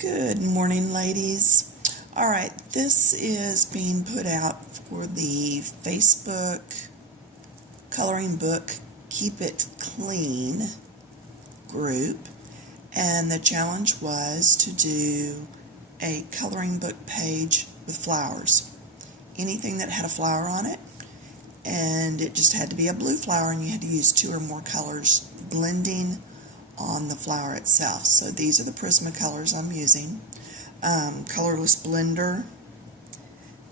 Good morning, ladies. All right, this is being put out for the Facebook coloring book Keep It Clean group, and the challenge was to do a coloring book page with flowers. Anything that had a flower on it, and it just had to be a blue flower, and you had to use 2 or more colors blending on the flower itself. So these are the Prismacolors I'm using. Colorless blender,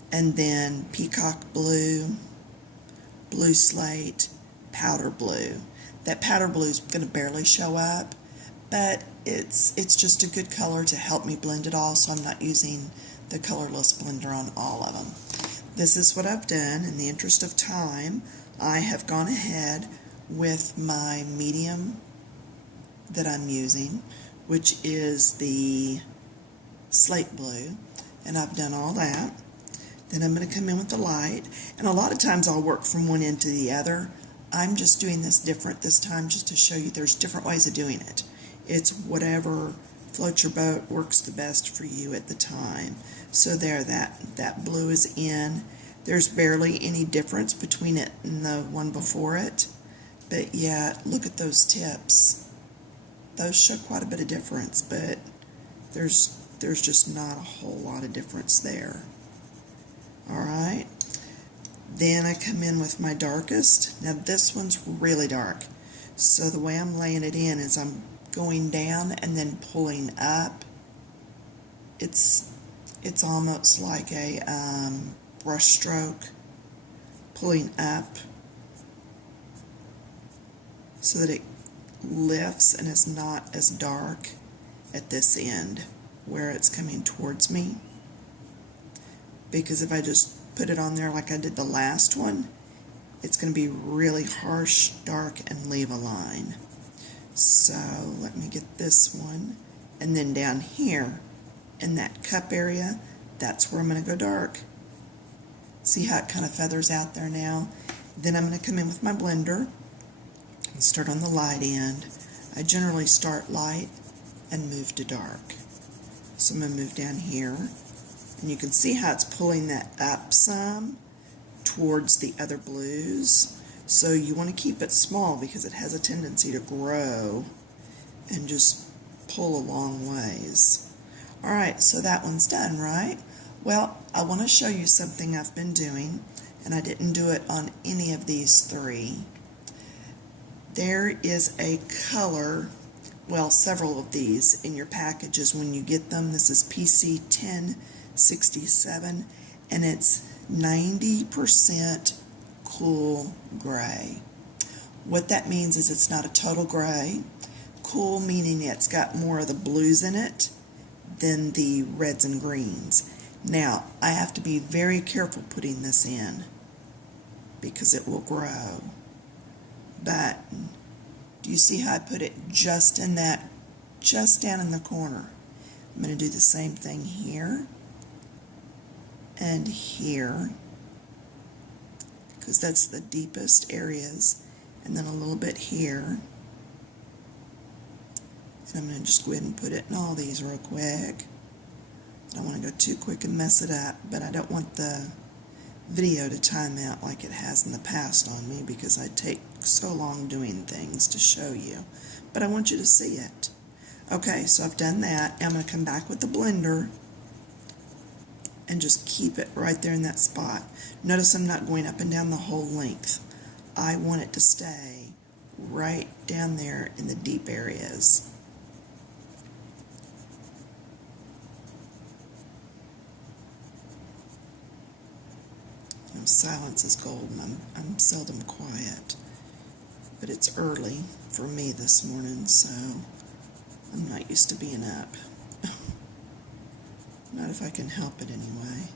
and then peacock blue, blue slate, powder blue. That powder blue is going to barely show up, but it's just a good color to help me blend it all, so I'm not using the colorless blender on all of them. This is what I've done. In the interest of time, I have gone ahead with my medium that I'm using, which is the slate blue, and I've done all that. Then I'm going to come in with the light, and a lot of times I'll work from one end to the other. I'm just doing this different this time just to show you there's different ways of doing it. It's whatever floats your boat, works the best for you at the time. So there, that blue is in. There's barely any difference between it and the one before it, but yeah, look at those tips. Those show quite a bit of difference, but there's just not a whole lot of difference there. Alright, then I come in with my darkest. Now this one's really dark, so the way I'm laying it in is I'm going down and then pulling up. It's almost like a brush stroke, pulling up so that it lifts and is not as dark at this end where it's coming towards me. Because if I just put it on there like I did the last one, it's going to be really harsh, dark, and leave a line. So let me get this one, and then down here in that cup area, that's where I'm going to go dark. See how it kind of feathers out there now? Then I'm going to come in with my blender and start on the light end. I generally start light and move to dark. So I'm going to move down here, and you can see how it's pulling that up some towards the other blues. So you want to keep it small because it has a tendency to grow and just pull a long ways. Alright, so that one's done, right? Well, I want to show you something I've been doing, and I didn't do it on any of these 3. There is a color, well, several of these in your packages when you get them. This is PC 1067, and it's 90% cool gray. What that means is it's not a total gray. Cool meaning it's got more of the blues in it than the reds and greens. Now, I have to be very careful putting this in because it will grow. But do you see how I put it just in that, just down in the corner? I'm going to do the same thing here and here, because that's the deepest areas, and then a little bit here. And I'm going to just go ahead and put it in all these real quick. I don't want to go too quick and mess it up, but I don't want the video to time out like it has in the past on me because I take so long doing things to show you. But I want you to see it. Okay, so I've done that. Now I'm going to come back with the blender and just keep it right there in that spot. Notice I'm not going up and down the whole length. I want it to stay right down there in the deep areas. Silence is golden. I'm seldom quiet, but it's early for me this morning, so I'm not used to being up. Not if I can help it anyway.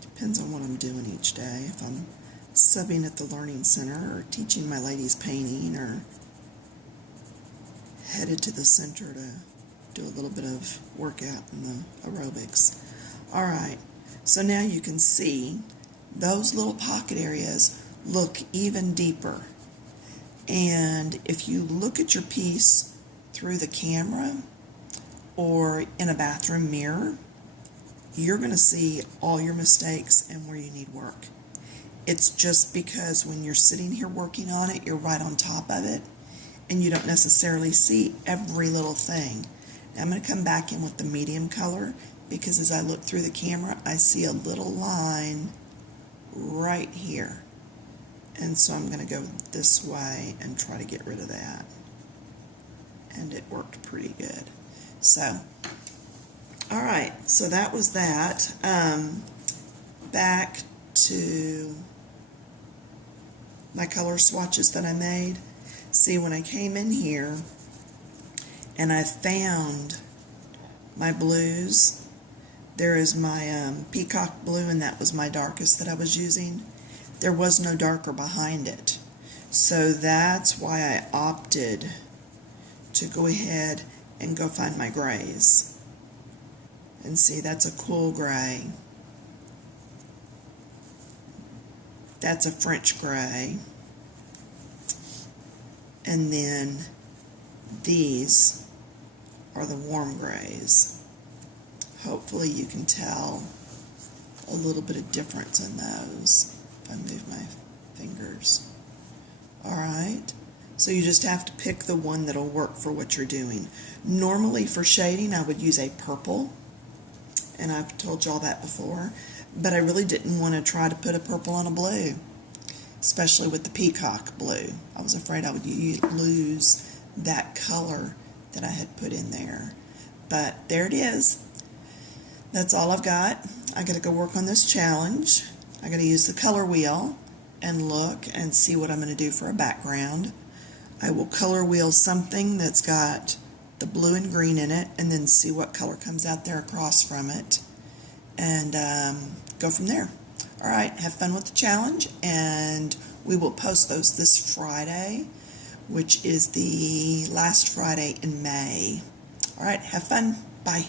Depends on what I'm doing each day. If I'm subbing at the Learning Center or teaching my ladies painting or headed to the center to do a little bit of workout in the aerobics. Alright, so now you can see those little pocket areas look even deeper. And if you look at your piece through the camera, or in a bathroom mirror, you're going to see all your mistakes and where you need work. It's just because when you're sitting here working on it, you're right on top of it, and you don't necessarily see every little thing. Now I'm going to come back in with the medium color, because as I look through the camera, I see a little line right here. And so I'm going to go this way and try to get rid of that. And it worked pretty good. So, alright, so that was that. Back to my color swatches that I made. See, when I came in here and I found my blues, there is my peacock blue, and that was my darkest that I was using. There was no darker behind it. So that's why I opted to go ahead and go find my grays. And see, that's a cool gray. That's a French gray. And then these are the warm grays. Hopefully you can tell a little bit of difference in those if I move my fingers. Alright, so you just have to pick the one that'll work for what you're doing. Normally for shading I would use a purple, and I've told y'all that before, but I really didn't want to try to put a purple on a blue, especially with the peacock blue. I was afraid I would lose that color that I had put in there. But there it is. That's all I've got. I got to go work on this challenge. I got to use the color wheel and look and see what I'm going to do for a background. I will color wheel something that's got the blue and green in it, and then see what color comes out there across from it, and go from there. Alright, have fun with the challenge, and we will post those this Friday, which is the last Friday in May. Alright, have fun. Bye.